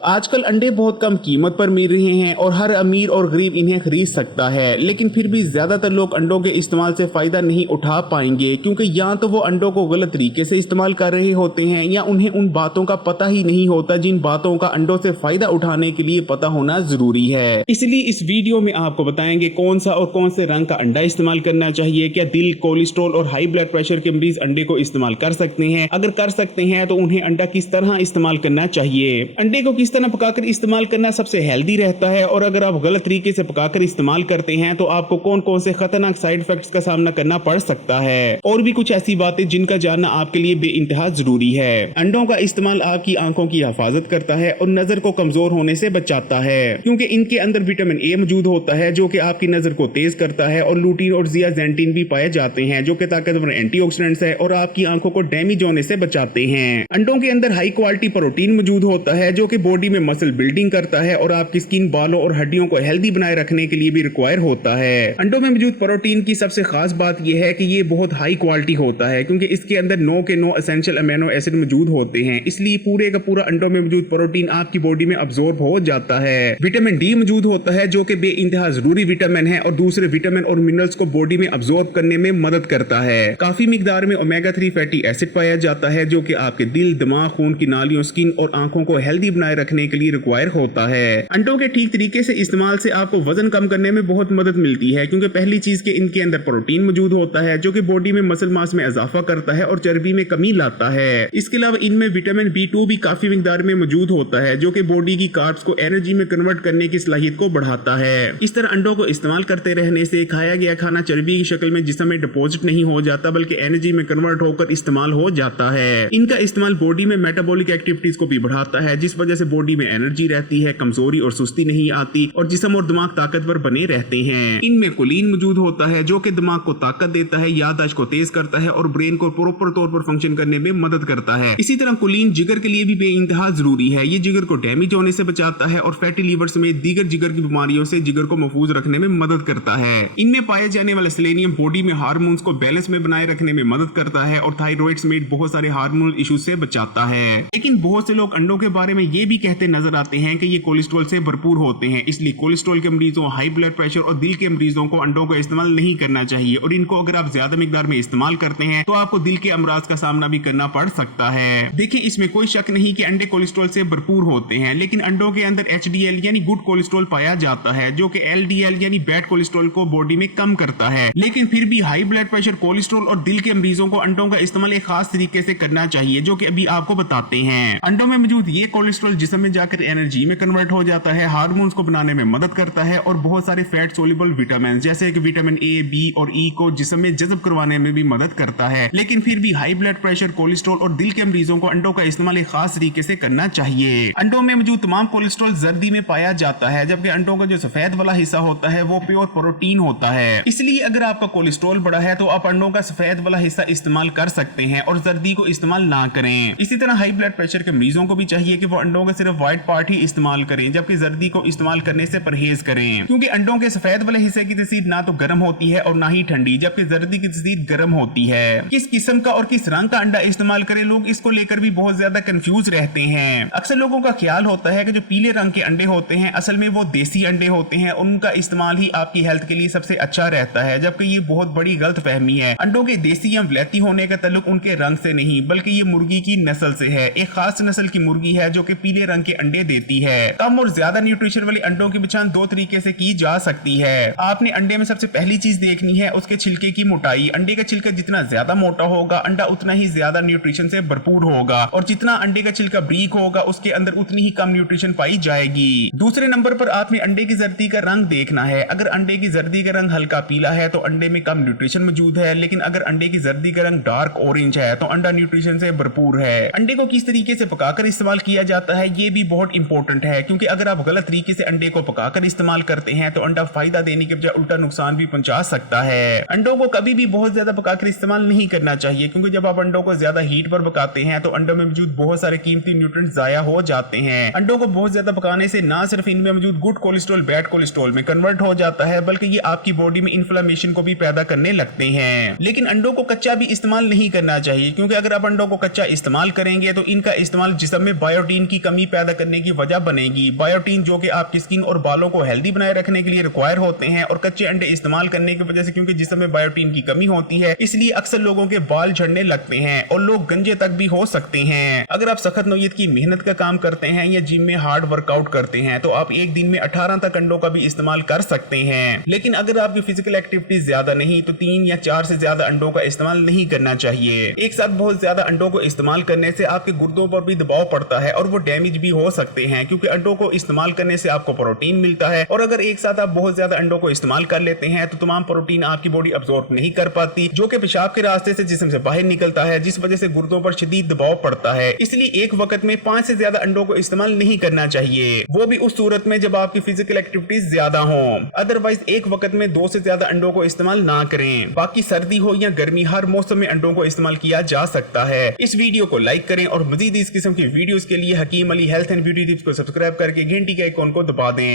आजकल अंडे बहुत कम कीमत पर मिल रहे हैं और हर अमीर और गरीब इन्हें खरीद सकता है, लेकिन फिर भी ज्यादातर लोग अंडों के इस्तेमाल से फायदा नहीं उठा पाएंगे क्योंकि या तो वो अंडों को गलत तरीके से इस्तेमाल कर रहे होते हैं या उन्हें उन बातों का पता ही नहीं होता जिन बातों का अंडों से फायदा उठाने के लिए पता होना जरूरी है। इसलिए इस वीडियो में आपको बताएंगे कौन सा और कौन से रंग का अंडा इस्तेमाल करना चाहिए, क्या दिल, कोलेस्ट्रॉल और हाई ब्लड प्रेशर के मरीज अंडे को इस्तेमाल कर सकते हैं, अगर कर सकते हैं तो उन्हें अंडा किस तरह इस्तेमाल करना चाहिए, अंडे को किस तरह पकाकर इस्तेमाल करना सबसे हेल्दी रहता है और अगर आप गलत तरीके से पकाकर इस्तेमाल करते हैं तो आपको कौन कौन से खतरनाक साइड इफेक्ट्स का सामना करना पड़ सकता है और भी कुछ ऐसी बातें जिनका जानना आपके लिए बेइंतहा जरूरी है। अंडों का इस्तेमाल आपकी आंखों की हिफाजत करता है और नजर को कमजोर होने से बचाता है क्योंकि इनके अंदर विटामिन ए मौजूद होता है जो कि आपकी नजर को तेज करता है और लूटीन और जियाजेंटिन भी पाए जाते हैं जो कि ताकतवर एंटीऑक्सीडेंट्स है और आपकी आंखों को डैमेज होने से बचाते हैं। अंडों के अंदर हाई क्वालिटी प्रोटीन मौजूद होता है जो कि बॉडी में मसल बिल्डिंग करता है और आपकी स्किन, बालों और हड्डियों को हेल्दी बनाए रखने के लिए भी रिक्वायर होता है। अंडों में मौजूद प्रोटीन की सबसे खास बात यह है कि ये बहुत हाई क्वालिटी होता है क्योंकि इसके अंदर 9 के 9 एसेंशियल अमीनो एसिड मौजूद होते हैं, इसलिए पूरे का पूरा अंडों में मौजूद प्रोटीन आपकी बॉडी में अब्सॉर्ब हो जाता है। विटामिन डी मौजूद होता है जो कि बेइंतहा जरूरी विटामिन है और दूसरे विटामिन और मिनरल्स को बॉडी में अब्सॉर्ब करने में मदद करता है। काफी मिकदार में ओमेगा 3 फैटी एसिड पाया जाता है जो कि आपके दिल, दिमाग, खून की नालियों, स्किन और आंखों को हेल्दी बनाए रखने के लिए रिक्वायर होता है। अंडों के ठीक तरीके से इस्तेमाल से आपको वजन कम करने में बहुत मदद मिलती है क्योंकि पहली चीज के इनके अंदर प्रोटीन मौजूद होता है जो कि बॉडी में मसल मास में इजाफा करता है और चर्बी में कमी लाता है। इसके अलावा इनमें विटामिन B2 भी काफी मिकदार में मौजूद होता है जो कि बॉडी की कार्ब्स को एनर्जी में कन्वर्ट करने की सलाहियत को बढ़ाता है। इस तरह अंडों को इस्तेमाल करते रहने से खाया गया खाना चर्बी की शक्ल में जिस्म में डिपॉजिट नहीं हो जाता बल्कि एनर्जी में कन्वर्ट होकर इस्तेमाल हो जाता है। इनका इस्तेमाल बॉडी में मेटाबॉलिक एक्टिविटीज को भी बढ़ाता है जिस वजह से बॉडी में एनर्जी रहती है, कमजोरी और सुस्ती नहीं आती और जिस्म और दिमाग ताकतवर बने रहते हैं। इनमें कोलिन मौजूद होता है जो कि दिमाग को ताकत देता है, याददाश्त को तेज करता है और ब्रेन को प्रॉपर तौर पर फंक्शन करने में मदद करता है। इसी तरह कोलिन जिगर के लिए भी बेइंतहा जरूरी है, ये जिगर को डैमेज होने से बचाता है और फैटी लीवर समेत दीगर जिगर की बीमारियों से जिगर को महफूज रखने में मदद करता है। इनमें पाए जाने वाला सेलेनियम बॉडी में हार्मोन्स को बैलेंस में बनाए रखने में मदद करता है और थायराइड समेत बहुत सारे हार्मोनल इश्यूज से बचाता है। लेकिन बहुत से लोग अंडों के बारे में ये भी कहते नजर आते हैं कि ये कोलेस्ट्रॉल से भरपूर होते हैं, इसलिए कोलेस्ट्रॉल के मरीजों, हाई ब्लड प्रेशर और दिल के मरीजों को अंडों को इस्तेमाल नहीं करना चाहिए और इनको अगर आप ज्यादा मिकदार में इस्तेमाल करते हैं तो आपको दिल के अमराज का सामना भी करना पड़ सकता है। देखिए, इसमें कोई शक नहीं कि अंडे कोलेस्ट्रॉल से भरपूर होते हैं, लेकिन अंडों के अंदर HDL यानी गुड कोलेस्ट्रॉल पाया जाता है जो कि LDL यानी बैड कोलेस्ट्रॉल को बॉडी में कम करता है। लेकिन फिर भी हाई ब्लड प्रेशर, कोलेस्ट्रॉल और दिल के मरीजों को अंडों का इस्तेमाल एक खास तरीके से करना चाहिए जो कि अभी आपको बताते हैं। अंडों में मौजूद ये कोलेस्ट्रॉल जिस्म में जाकर एनर्जी में कन्वर्ट हो जाता है, हार्मोन्स को बनाने में मदद करता है और बहुत सारे फैट सोल्युबल विटामिन जैसे कि विटामिन A, B और E को जिस्म में जज़ब करवाने में भी मदद करता है। लेकिन फिर भी हाई ब्लड प्रेशर, कोलेस्ट्रॉल और दिल के मरीजों को अंडों का इस्तेमाल एक खास तरीके से करना चाहिए। अंडों में मौजूद तमाम कोलेस्ट्रॉल जर्दी में पाया जाता है जबकि अंडों का जो सफेद वाला हिस्सा होता है वो प्योर प्रोटीन होता है, इसलिए अगर आपका कोलेस्ट्रॉल बड़ा है तो आप अंडों का सफेद वाला हिस्सा इस्तेमाल कर सकते हैं और जर्दी को इस्तेमाल ना करें। इसी तरह हाई ब्लड प्रेशर के मरीजों को भी चाहिए कि वो अंडों का सिर्फ व्हाइट पार्ट ही इस्तेमाल करें जबकि जर्दी को इस्तेमाल करने से परहेज करें क्योंकि अंडों के सफेद वाले हिस्से की तस्वीर ना तो गर्म होती है और ना ही ठंडी, जबकि जर्दी की तस्वीर गर्म होती है। किस किस्म का और किस रंग का अंडा इस्तेमाल करें, लोग इसको लेकर भी बहुत ज्यादा कंफ्यूज रहते हैं। अक्सर लोगों का ख्याल होता है कि जो पीले रंग के अंडे होते हैं असल में वो देसी अंडे होते हैं, उनका इस्तेमाल ही आपकी हेल्थ के लिए सबसे अच्छा रहता है, जबकि ये बहुत बड़ी गलत फहमी है। अंडों के देसी या वलैती होने का ताल्लुक उनके रंग से नहीं बल्कि ये मुर्गी की नस्ल से है। एक खास नस्ल की मुर्गी है जो कि पीले रंग के अंडे देती है। कम और ज्यादा न्यूट्रिशन वाले अंडों की पहचान दो तरीके से की जा सकती है। आपने अंडे में सबसे पहली चीज देखनी है उसके छिलके की मोटाई। अंडे का छिलका जितना ज्यादा मोटा होगा अंडा उतना ही ज्यादा न्यूट्रिशन से भरपूर होगा और जितना अंडे का छिलका बारीक होगा उसके अंदर उतनी ही कम न्यूट्रिशन पाई जाएगी। दूसरे नंबर पर आपने अंडे की जर्दी का रंग देखना है। अगर अंडे की जर्दी का रंग हल्का पीला है तो अंडे में कम न्यूट्रिशन मौजूद है, लेकिन अगर अंडे की जर्दी का रंग डार्क ऑरेंज है तो अंडा न्यूट्रिशन से भरपूर है। अंडे को किस तरीके से पकाकर इस्तेमाल किया जाता है ये भी बहुत इंपॉर्टेंट है क्योंकि अगर आप गलत तरीके से अंडे को पकाकर इस्तेमाल करते हैं तो अंडा फायदा देने के बजाय उल्टा नुकसान भी पहुंचा सकता है। अंडों को कभी भी बहुत ज्यादा पकाकर इस्तेमाल नहीं करना चाहिए क्योंकि जब आप अंडों को ज्यादा हीट पर पकाते हैं तो अंडों में मौजूद बहुत सारे कीमती न्यूट्रिएंट्स जाया हो जाते हैं। अंडों को बहुत ज्यादा पकाने से ना सिर्फ इनमें मौजूद गुड कोलेस्ट्रॉल बैड कोलेस्ट्रॉल में कन्वर्ट हो जाता है बल्कि ये आपकी बॉडी में इन्फ्लेमेशन को भी पैदा करने लगते हैं। लेकिन अंडों को कच्चा भी इस्तेमाल नहीं करना चाहिए क्योंकि अगर आप अंडों को कच्चा इस्तेमाल करेंगे तो इनका इस्तेमाल जिस्म में बायोटीन की कमी पैदा करने की वजह बनेगी। बायोटीन जो कि आपकी स्किन और बालों को हेल्दी बनाए रखने के लिए रिक्वायर होते हैं, और कच्चे अंडे इस्तेमाल करने की वजह से क्योंकि जिस्म में बायोटीन की कमी होती है, इसलिए अक्सर लोगों के बाल झड़ने लगते हैं और लोग गंजे तक भी हो सकते हैं। अगर आप सख्त नौयत की मेहनत का काम करते हैं या जिम में हार्ड वर्कआउट करते हैं तो आप एक दिन में 18 तक अंडों का भी इस्तेमाल कर सकते हैं। लेकिन अगर आपकी फिजिकल एक्टिविटी ज्यादा नहीं तो 3 या 4 से ज्यादा अंडों का इस्तेमाल नहीं करना चाहिए। एक साथ बहुत ज्यादा अंडों को इस्तेमाल करने से आपके गुर्दों पर भी दबाव पड़ता है और वो डैमेज भी हो सकते हैं, क्योंकि अंडों को इस्तेमाल करने से आपको प्रोटीन मिलता है, और अगर एक साथ आप बहुत ज्यादा अंडों को इस्तेमाल कर लेते हैं तो तमाम प्रोटीन आपकी बॉडी अब्सॉर्ब नहीं कर पाती, जो कि पेशाब के रास्ते से जिस्म से बाहर निकलता है, जिस वजह से गुर्दों पर शदीद दबाव पड़ता है। इसलिए एक वक्त में 5 से ज्यादा अंडों को इस्तेमाल नहीं करना चाहिए, वो भी उस सूरत में जब आपकी फिजिकल एक्टिविटीज ज्यादा हो। अदरवाइज एक वक्त में 2 से ज्यादा अंडों को इस्तेमाल ना करें। बाकी सर्दी हो या गर्मी, हर मौसम में अंडों को इस्तेमाल किया जा सकता है। इस वीडियो को लाइक करें और मजीद इस किस्म की वीडियोस के लिए Hakim Ali health and beauty tips को सब्सक्राइब करके घंटी के आइकॉन को दबा दें।